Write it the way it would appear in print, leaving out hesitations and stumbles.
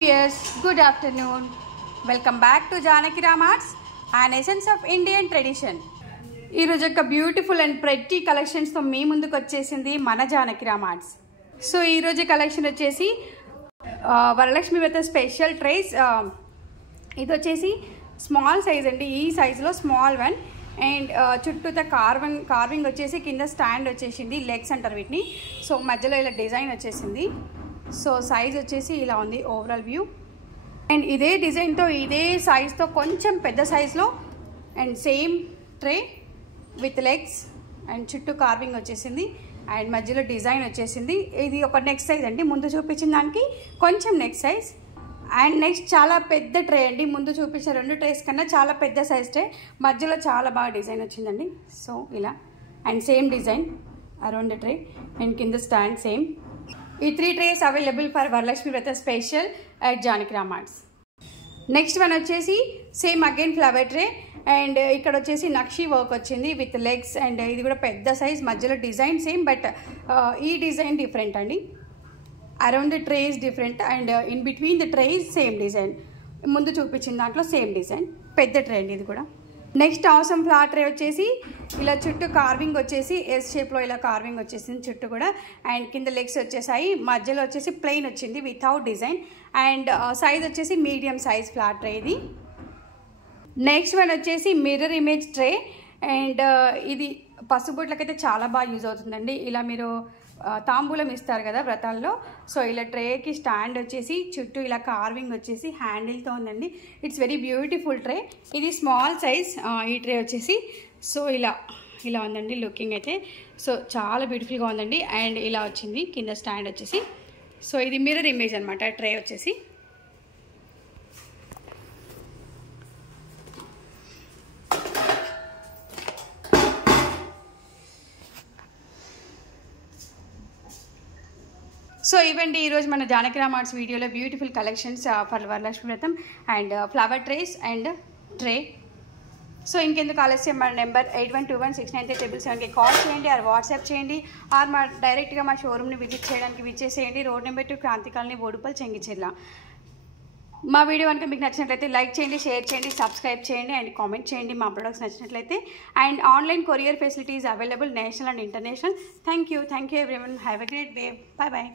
Yes, good afternoon. Welcome back to Janaki Ram Arts, an essence of Indian tradition. ఈ రోజు ఒక beautiful and pretty collections తో మీ ముందుకు వచ్చేసింది మన జానకి రామ్ ఆర్ట్స్. సో ఈ రోజు కలెక్షన్ వచ్చేసి వరలక్ష్మి వ్రత స్పెషల్ ట్రేస్. ఇది వచ్చేసి స్మాల్ సైజ్ అండి, ఈ సైజులో స్మాల్ వన్. అండ్ చుట్టూతో కార్వింగ్ వచ్చేసి కింద స్టాండ్ వచ్చేసింది, లెగ్స్ అంటారు వీటిని. సో మధ్యలో ఇలా డిజైన్ వచ్చేసింది. సో సైజ్ వచ్చేసి ఇలా ఉంది ఓవరాల్ వ్యూ. అండ్ ఇదే డిజైన్తో ఇదే సైజ్తో కొంచెం పెద్ద సైజ్లో and same tray with legs and చుట్టూ కార్వింగ్ వచ్చేసింది అండ్ మధ్యలో డిజైన్ వచ్చేసింది. ఇది ఒక నెక్స్ట్ సైజ్ అండి, ముందు చూపించిన దానికి కొంచెం నెక్స్ట్ సైజ్. అండ్ నెక్స్ట్ చాలా పెద్ద ట్రే అండి, ముందు చూపించిన రెండు ట్రేస్ కన్నా చాలా పెద్ద సైజ్ ట్రే, మధ్యలో చాలా బాగా డిజైన్ వచ్చిందండి. సో ఇలా and same design around the tray and కింద స్టాండ్ సేమ్. ఈ 3 trays available for Varalakshmi Vrata special at Janaki Ram arts. Next one వచ్చేసి same again flower tray and ఇక్కడ వచ్చేసి నక్షి వర్క్ వచ్చింది విత్ లెగ్స్ అండ్ ఇది కూడా పెద్ద సైజ్, మధ్యలో డిజైన్ సేమ్ బట్ ఈ డిజైన్ డిఫరెంట్ అండి. Around the trays different and in between the trays same design. ముందు చూపించిన దాంట్లో సేమ్ డిజైన్, పెద్ద ట్రే అండి ఇది కూడా. నెక్స్ట్ ఆసమ్ ఫ్లవర్ ట్రే వచ్చేసి ఇలా చుట్టూ కార్వింగ్ వచ్చేసి ఎస్ షేప్లో ఇలా కార్వింగ్ వచ్చేసింది చుట్టూ కూడా. అండ్ కింద లెగ్స్ వచ్చేసాయి, మధ్యలో వచ్చేసి ప్లెయిన్ వచ్చింది వితౌట్ డిజైన్. అండ్ సైజ్ వచ్చేసి మీడియం సైజ్ ఫ్లవర్ ట్రే ఇది. నెక్స్ట్ వన్ వచ్చేసి మిర్రర్ ఇమేజ్ ట్రే అండ్ ఇది పసుబొట్లకైతే చాలా బాగా యూజ్ అవుతుందండి. ఇలా మీరు తాంబూలం ఇస్తారు కదా వ్రతాల్లో, సో ఇలా ట్రేకి స్టాండ్ వచ్చేసి చుట్టూ ఇలా కార్వింగ్ వచ్చేసి హ్యాండిల్తో ఉందండి. It's very beautiful tray. ఇది స్మాల్ సైజ్ ఈ ట్రే వచ్చేసి. సో ఇలా ఉందండి లుకింగ్ అయితే. సో చాలా బ్యూటిఫుల్గా ఉందండి. అండ్ ఇలా వచ్చింది కింద స్టాండ్ వచ్చేసి. సో ఇది మిర్రర్ ఇమేజ్ అనమాట ట్రే వచ్చేసి. సో ఇవండి ఈరోజు మన జానకి రామ్ ఆర్ట్స్ వీడియోలో beautiful collections for Varalakshmi Vratham and flower trays and tray. So ఇంకెందుకు ఆలస్యం, మన నెంబర్ 8121693777కి కాల్ చేయండి ఆర్ వాట్సాప్ చేయండి ఆర్ మా డైరెక్ట్గా మా షోరూమ్ని విజిట్ చేయడానికి విచ్చేసేయండి. Road number 2 Kranti colony, Boduppal, Chengicherla. మా వీడియో కనుక మీకు నచ్చినట్లయితే లైక్ చేయండి, షేర్ చేయండి, సబ్స్క్రైబ్ చేయండి అండ్ కామెంట్ చేయండి మా ప్రొడక్ట్స్ నచ్చినట్లయితే. And online courier facilities available national and international. Thank you everyone. Have a great day. Bye.